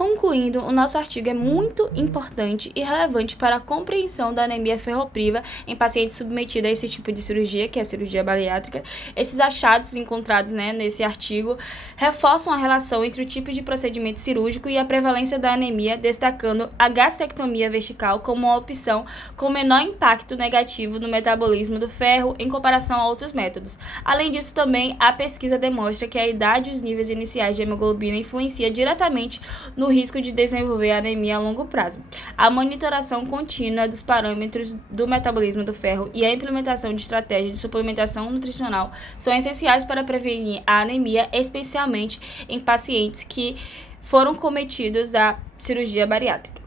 Concluindo, o nosso artigo é muito importante e relevante para a compreensão da anemia ferropriva em pacientes submetidos a esse tipo de cirurgia, que é a cirurgia bariátrica. Esses achados encontrados, nesse artigo reforçam a relação entre o tipo de procedimento cirúrgico e a prevalência da anemia, destacando a gastrectomia vertical como uma opção com menor impacto negativo no metabolismo do ferro em comparação a outros métodos. Além disso, também a pesquisa demonstra que a idade e os níveis iniciais de hemoglobina influencia diretamente no risco de desenvolver anemia a longo prazo. A monitoração contínua dos parâmetros do metabolismo do ferro e a implementação de estratégias de suplementação nutricional são essenciais para prevenir a anemia, especialmente em pacientes que foram cometidos a cirurgia bariátrica.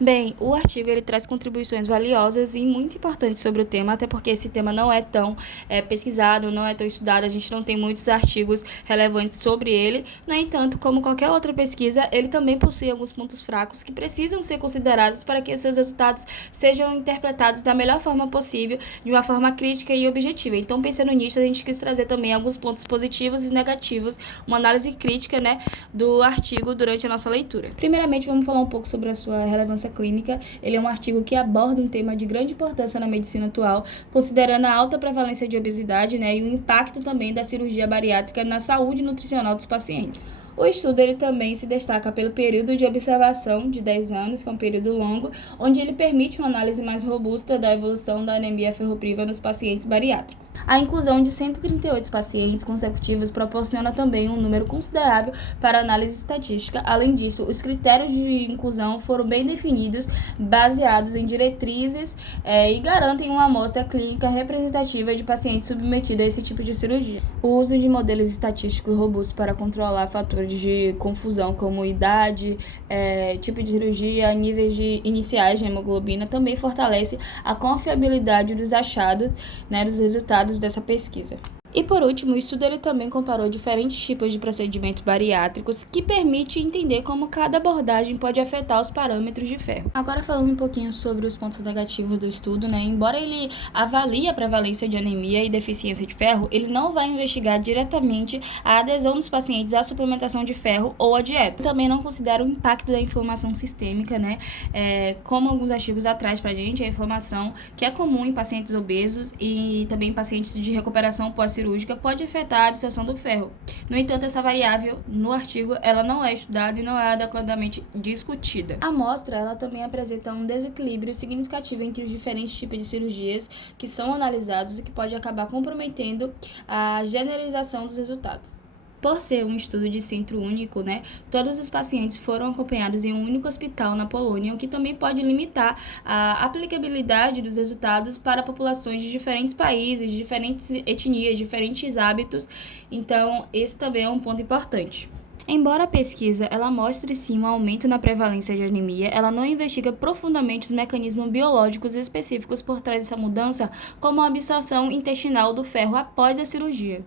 Bem, o artigo ele traz contribuições valiosas e muito importantes sobre o tema, até porque esse tema não é tão pesquisado, não é tão estudado, a gente não tem muitos artigos relevantes sobre ele. No entanto, como qualquer outra pesquisa, ele também possui alguns pontos fracos que precisam ser considerados para que seus resultados sejam interpretados da melhor forma possível, de uma forma crítica e objetiva. Então, pensando nisso, a gente quis trazer também alguns pontos positivos e negativos, uma análise crítica, do artigo durante a nossa leitura. Primeiramente, vamos falar um pouco sobre a sua relevância clínica. Ele é um artigo que aborda um tema de grande importância na medicina atual, considerando a alta prevalência de obesidade, e o impacto também da cirurgia bariátrica na saúde nutricional dos pacientes. O estudo ele também se destaca pelo período de observação de 10 anos, que é um período longo, onde ele permite uma análise mais robusta da evolução da anemia ferropriva nos pacientes bariátricos. A inclusão de 138 pacientes consecutivos proporciona também um número considerável para análise estatística. Além disso, os critérios de inclusão foram bem definidos, baseados em diretrizes e garantem uma amostra clínica representativa de pacientes submetidos a esse tipo de cirurgia. O uso de modelos estatísticos robustos para controlar fatores de confusão como idade, tipo de cirurgia, níveis iniciais de hemoglobina também fortalece a confiabilidade dos achados, dos resultados dessa pesquisa. E por último, o estudo ele também comparou diferentes tipos de procedimentos bariátricos que permite entender como cada abordagem pode afetar os parâmetros de ferro. Agora falando um pouquinho sobre os pontos negativos do estudo, embora ele avalie a prevalência de anemia e deficiência de ferro, ele não vai investigar diretamente a adesão dos pacientes à suplementação de ferro ou à dieta. Também não considera o impacto da inflamação sistêmica, como alguns artigos atrás pra gente, a inflamação que é comum em pacientes obesos e também em pacientes de recuperação pós-cirúrgica pode afetar a absorção do ferro. No entanto, essa variável no artigo ela não é estudada e não é adequadamente discutida. A amostra ela também apresenta um desequilíbrio significativo entre os diferentes tipos de cirurgias que são analisados e que pode acabar comprometendo a generalização dos resultados. Por ser um estudo de centro único, todos os pacientes foram acompanhados em um único hospital na Polônia, o que também pode limitar a aplicabilidade dos resultados para populações de diferentes países, diferentes etnias, diferentes hábitos. Então, esse também é um ponto importante. Embora a pesquisa ela mostre sim um aumento na prevalência de anemia, ela não investiga profundamente os mecanismos biológicos específicos por trás dessa mudança, como a absorção intestinal do ferro após a cirurgia.